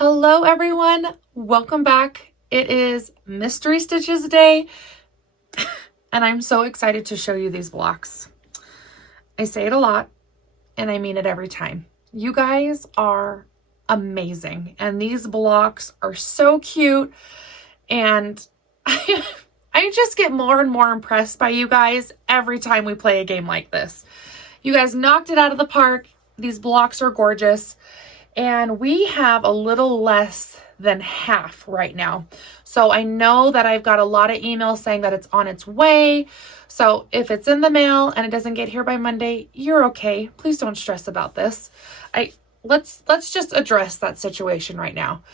Hello everyone, welcome back. It is Mystery Stitches Day and I'm so excited to show you these blocks. I say it a lot and I mean it every time. You guys are amazing and these blocks are so cute and I just get more and more impressed by you guys every time we play a game like this. You guys knocked it out of the park. These blocks are gorgeous. And we have a little less than half right now. So I know that I've got a lot of emails saying that it's on its way. So if it's in the mail and it doesn't get here by Monday, you're okay. Please don't stress about this. Let's just address that situation right now.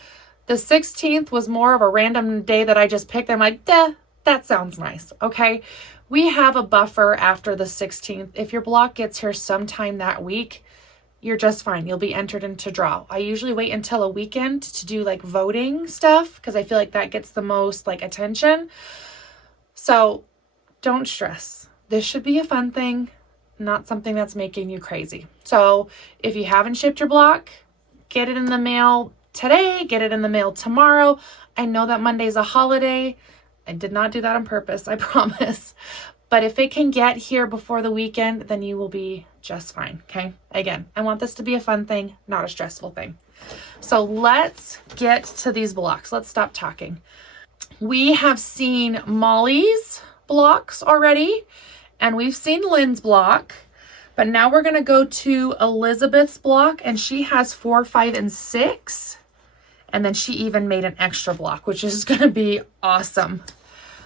The 16th was more of a random day that I just picked. I'm like, that sounds nice. Okay. We have a buffer after the 16th. If your block gets here sometime that week, you're just fine. You'll be entered into draw. I usually wait until a weekend to do like voting stuff because I feel like that gets the most like attention. So don't stress. This should be a fun thing, not something that's making you crazy. So if you haven't shipped your block, get it in the mail today, get it in the mail tomorrow. I know that Monday's a holiday. I did not do that on purpose, I promise. But if it can get here before the weekend, then you will be just fine, okay? Again, I want this to be a fun thing, not a stressful thing. So let's get to these blocks. Let's stop talking. We have seen Molly's blocks already, and we've seen Lynn's block, but now we're gonna go to Elizabeth's block, and she has 4, 5, and 6. And then she even made an extra block, which is gonna be awesome.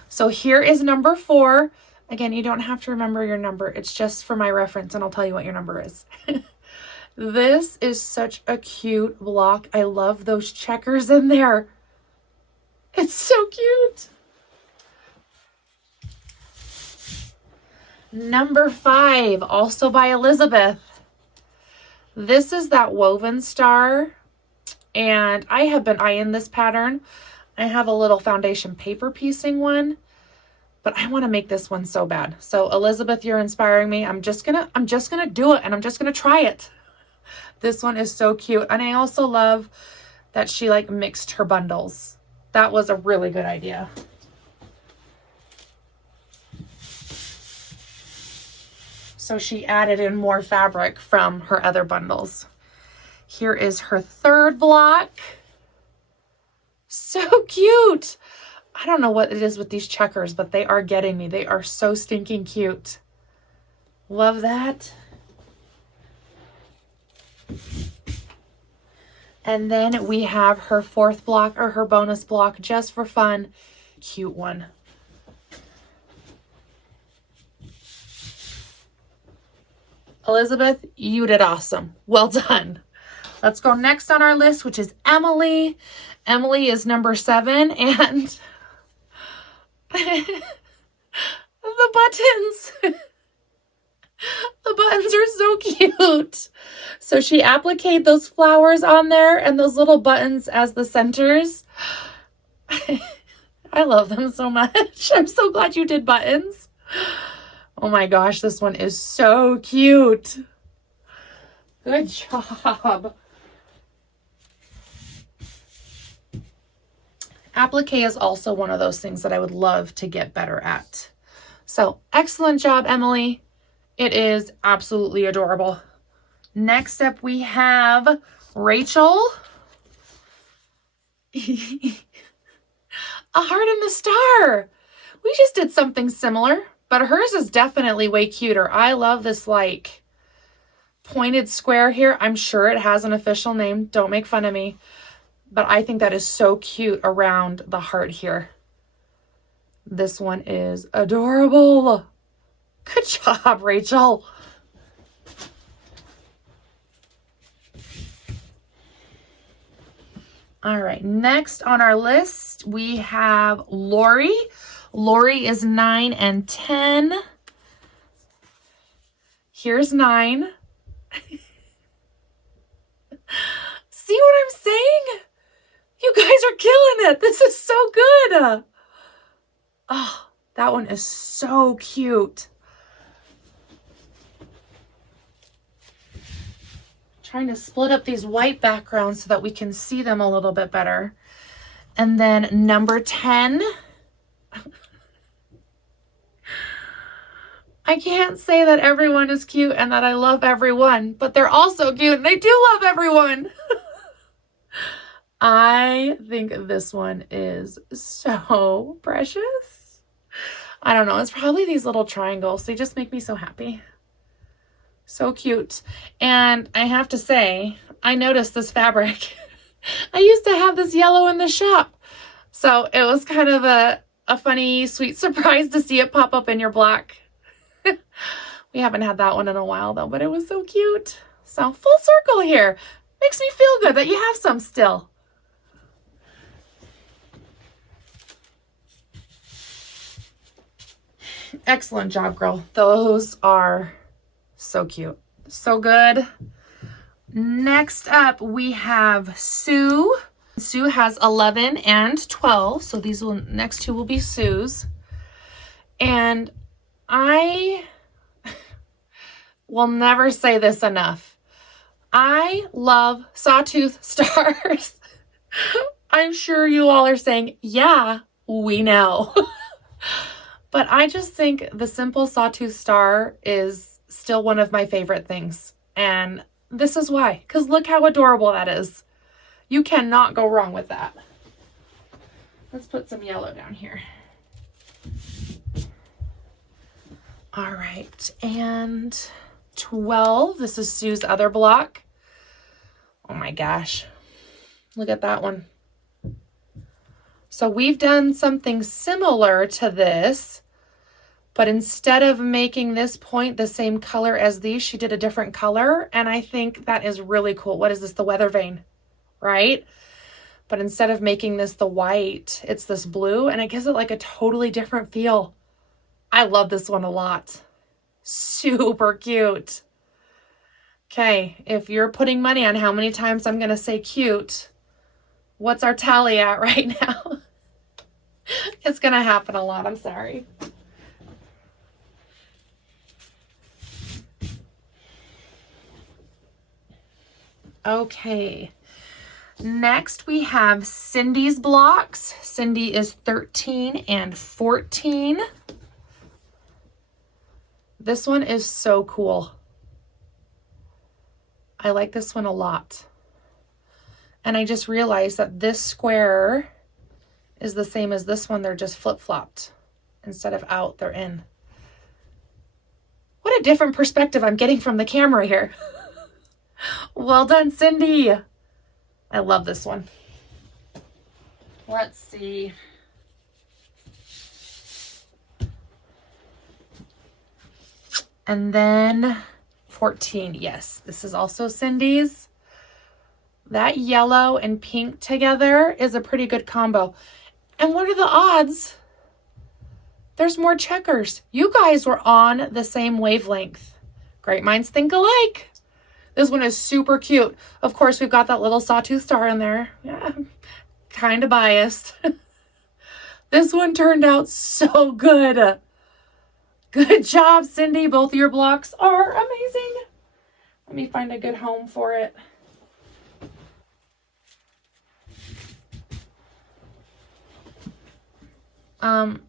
So here is number 4. Again, you don't have to remember your number. It's just for my reference and I'll tell you what your number is. This is such a cute block. I love those checkers in there. It's so cute. Number 5, also by Elizabeth. This is that woven star. And I have been eyeing this pattern. I have a little foundation paper piecing one. But I want to make this one so bad. So Elizabeth, you're inspiring me. I'm just gonna do it and I'm just gonna try it. This one is so cute. And I also love that she like mixed her bundles. That was a really good idea. So she added in more fabric from her other bundles. Here is her 3rd block. So cute. I don't know what it is with these checkers, but they are getting me. They are so stinking cute. Love that. And then we have her 4th block or her bonus block just for fun. Cute one. Elizabeth, you did awesome. Well done. Let's go next on our list, which is Emily. Emily is number 7 and the buttons. The buttons are so cute. So she appliqued those flowers on there and those little buttons as the centers. I love them so much. I'm so glad you did buttons. Oh my gosh, this one is so cute. Good job. Applique is also one of those things that I would love to get better at. So excellent job, Emily. It is absolutely adorable. Next up, we have Rachel. A heart and a star. We just did something similar, but hers is definitely way cuter. I love this like pointed square here. I'm sure it has an official name. Don't make fun of me. But I think that is so cute around the heart here. This one is adorable. Good job, Rachel. All right, next on our list, we have Lori. Lori is 9 and 10. Here's 9. See what I'm saying? You guys are killing it. This is so good. Oh, that one is so cute. trying to split up these white backgrounds so that we can see them a little bit better. And then number 10. I can't say that everyone is cute and that I love everyone, but they're also cute and I do love everyone. I think this one is so precious. I don't know. It's probably these little triangles. They just make me so happy. So cute. And I have to say, I noticed this fabric. I used to have this yellow in the shop. So it was kind of a funny, sweet surprise to see it pop up in your black. We haven't had that one in a while though, but it was so cute. So full circle here. Makes me feel good that you have some still. Excellent job, girl. Those are so cute. So good. Next up, we have Sue. Sue has 11 and 12. So these next two will be Sue's. And I will never say this enough. I love sawtooth stars. I'm sure you all are saying, yeah, we know. But I just think the simple sawtooth star is still one of my favorite things. And this is why, because look how adorable that is. You cannot go wrong with that. Let's put some yellow down here. All right, and 12, this is Sue's other block. Oh my gosh, look at that one. So we've done something similar to this, but instead of making this point the same color as these, she did a different color, and I think that is really cool. What is this, the weather vane, right? But instead of making this the white, it's this blue, and it gives it like a totally different feel. I love this one a lot. Super cute. Okay, if you're putting money on how many times I'm going to say cute, what's our tally at right now? It's going to happen a lot. I'm sorry. Okay. Next, we have Cindy's blocks. Cindy is 13 and 14. This one is so cool. I like this one a lot. And I just realized that this square is the same as this one. They're just flip-flopped. Instead of out, they're in. What a different perspective I'm getting from the camera here. Well done, Cindy. I love this one. Let's see. And then 14. Yes, this is also Cindy's. That yellow and pink together is a pretty good combo. And what are the odds? There's more checkers. You guys were on the same wavelength. Great minds think alike. This one is super cute. Of course, we've got that little sawtooth star in there. Yeah, kind of biased. This one turned out so good. Good job, Cindy. Both of your blocks are amazing. Let me find a good home for it.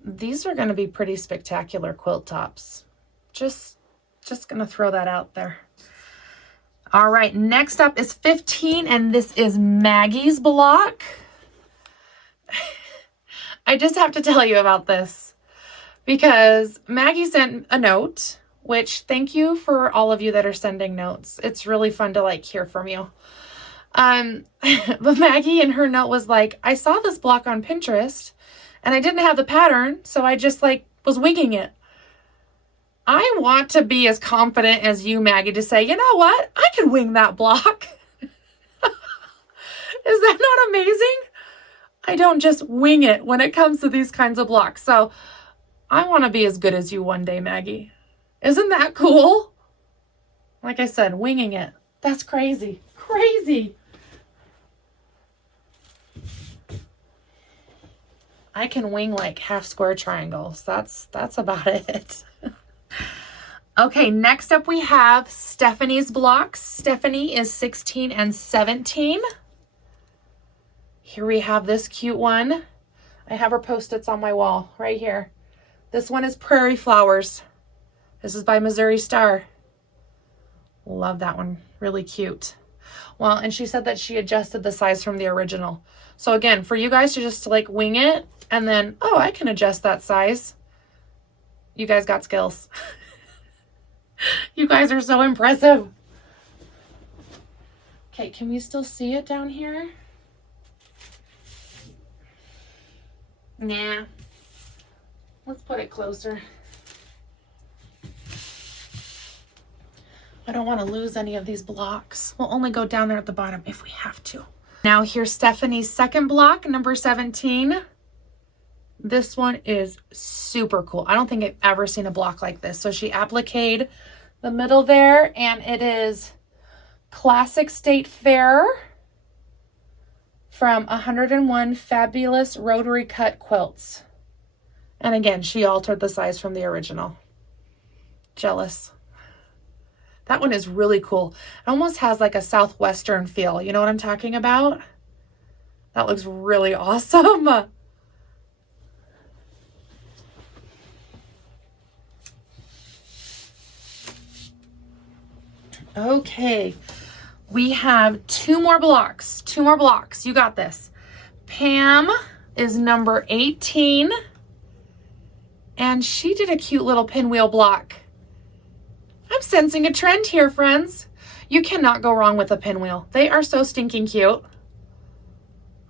These are going to be pretty spectacular quilt tops. Just going to throw that out there. All right, next up is 15, and this is Maggie's block. I just have to tell you about this because Maggie sent a note, which thank you for all of you that are sending notes. It's really fun to like hear from you. But Maggie in her note was like, I saw this block on Pinterest and I didn't have the pattern, so I just like was winging it. I want to be as confident as you, Maggie, to say, you know what? I can wing that block. Is that not amazing? I don't just wing it when it comes to these kinds of blocks. So I want to be as good as you one day, Maggie. Isn't that cool? Like I said, winging it. That's crazy. Crazy. I can wing like half square triangles. That's about it. Okay, next up we have Stephanie's blocks. Stephanie is 16 and 17. Here we have this cute one. I have her Post-its on my wall right here. This one is Prairie Flowers. This is by Missouri Star. Love that one, really cute. Well, and she said that she adjusted the size from the original. So again, for you guys to just like wing it and then, oh, I can adjust that size. You guys got skills. You guys are so impressive. Okay, can we still see it down here? Nah. Let's put it closer. I don't want to lose any of these blocks. We'll only go down there at the bottom if we have to. Now here's Stephanie's second block, number 17. This one is super cool. I don't think I've ever seen a block like this. So she appliqued the middle there, and it is Classic State Fair from 101 Fabulous Rotary Cut Quilts. And again, she altered the size from the original. Jealous. That one is really cool. It almost has like a Southwestern feel. You know what I'm talking about? That looks really awesome. Okay, we have two more blocks. You got this. Pam is number 18, and she did a cute little pinwheel block. I'm sensing a trend here, friends. You cannot go wrong with a pinwheel. They are so stinking cute.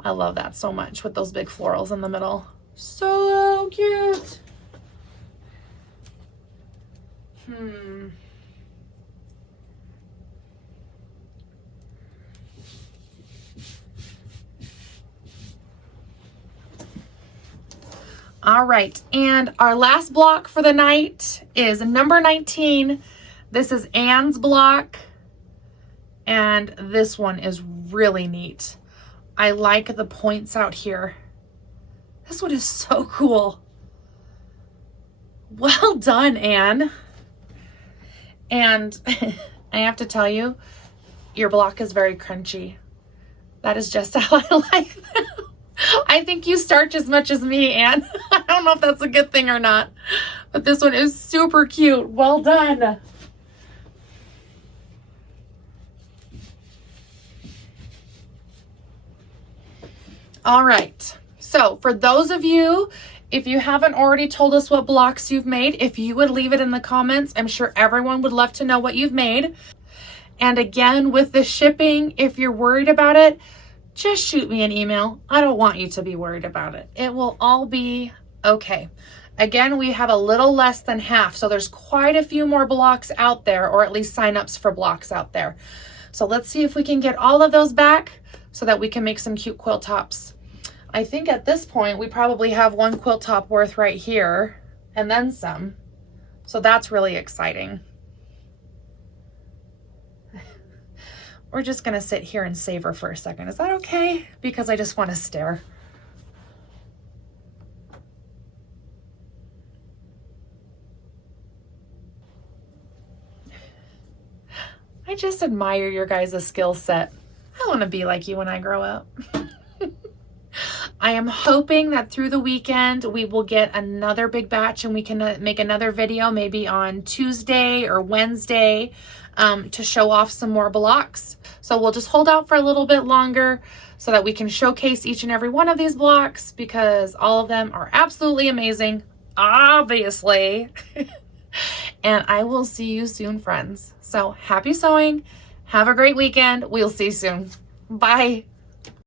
I love that so much with those big florals in the middle. So cute. All right, and our last block for the night is number 19. This is Anne's block, and this one is really neat. I like the points out here. This one is so cool. Well done, Anne. And I have to tell you, your block is very crunchy. That is just how I like them. I think you starch as much as me, Anne. I don't know if that's a good thing or not, but this one is super cute. Well done. All right. So for those of you, if you haven't already told us what blocks you've made, if you would leave it in the comments, I'm sure everyone would love to know what you've made. And again, with the shipping, if you're worried about it, just shoot me an email. I don't want you to be worried about it. It will all be okay. Again, we have a little less than half, so there's quite a few more blocks out there, or at least signups for blocks out there. So let's see if we can get all of those back so that we can make some cute quilt tops. I think at this point, we probably have one quilt top worth right here and then some. So that's really exciting. We're just gonna sit here and savor for a second. Is that okay? Because I just want to stare. I just admire your guys' skill set. I want to be like you when I grow up. I am hoping that through the weekend we will get another big batch and we can make another video maybe on Tuesday or Wednesday to show off some more blocks. So we'll just hold out for a little bit longer so that we can showcase each and every one of these blocks, because all of them are absolutely amazing, obviously. And I will see you soon, friends. So happy sewing. Have a great weekend. We'll see you soon. Bye.